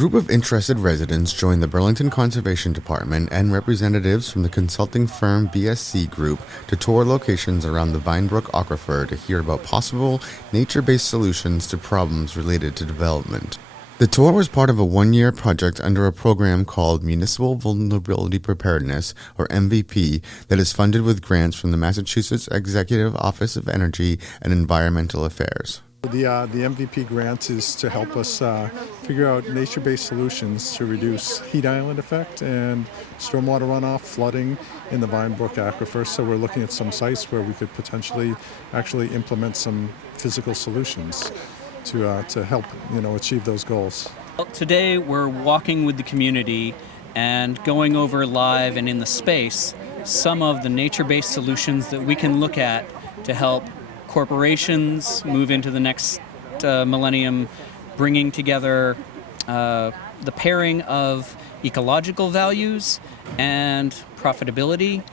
group of interested residents joined the Burlington Conservation Department and representatives from the consulting firm BSC Group to tour locations around the Vine Brook Aquifer to hear about possible nature-based solutions to problems related to development. The tour was part of a one-year project under a program called Municipal Vulnerability Preparedness, or MVP, that is funded with grants from the Massachusetts Executive Office of Energy and Environmental Affairs. The MVP grant is to help us figure out nature-based solutions to reduce heat island effect and stormwater runoff, flooding in the Vine Brook Aquifer. So we're looking at some sites where we could potentially actually implement some physical solutions to help achieve those goals. Well, today we're walking with the community and going over live and in the space some of the nature-based solutions that we can look at to help corporations move into the next millennium, bringing together the pairing of ecological values and profitability,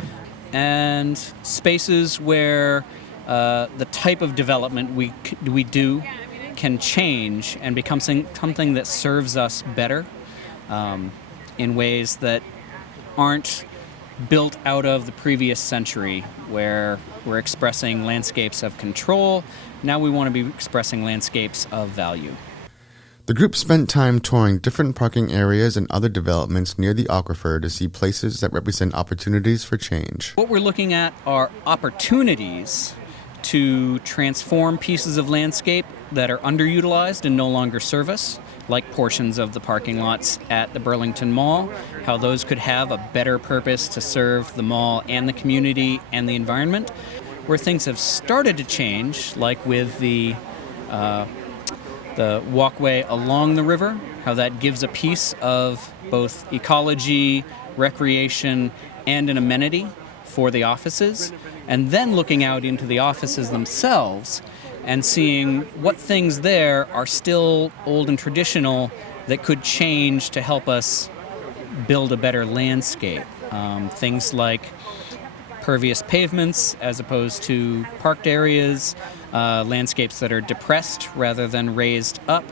and spaces where the type of development we do can change and become something that serves us better in ways that aren't built out of the previous century, where we're expressing landscapes of control. Now we want to be expressing landscapes of value. The group spent time touring different parking areas and other developments near the aquifer to see places that represent opportunities for change. What we're looking at are opportunities to transform pieces of landscape that are underutilized and no longer serve us, like portions of the parking lots at the Burlington Mall, how those could have a better purpose to serve the mall and the community and the environment. Where things have started to change, like with the walkway along the river, how that gives a piece of both ecology, recreation, and an amenity for the offices, and then looking out into the offices themselves and seeing what things there are still old and traditional that could change to help us build a better landscape. Things like pervious pavements as opposed to parked areas, landscapes that are depressed rather than raised up,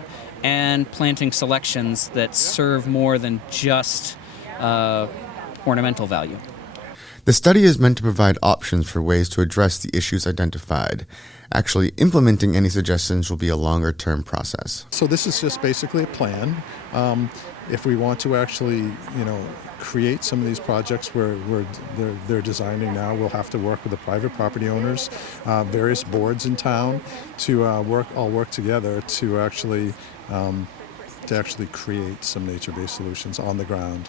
and planting selections that serve more than just ornamental value. The study is meant to provide options for ways to address the issues identified. Actually, implementing any suggestions will be a longer-term process. So this is just basically a plan. If we want to actually, create some of these projects where they're designing now, we'll have to work with the private property owners, various boards in town, to work together to actually create some nature-based solutions on the ground.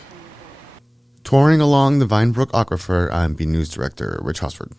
Touring along the Vine Brook Aquifer, I'm BNEWS Director Rich Hosford.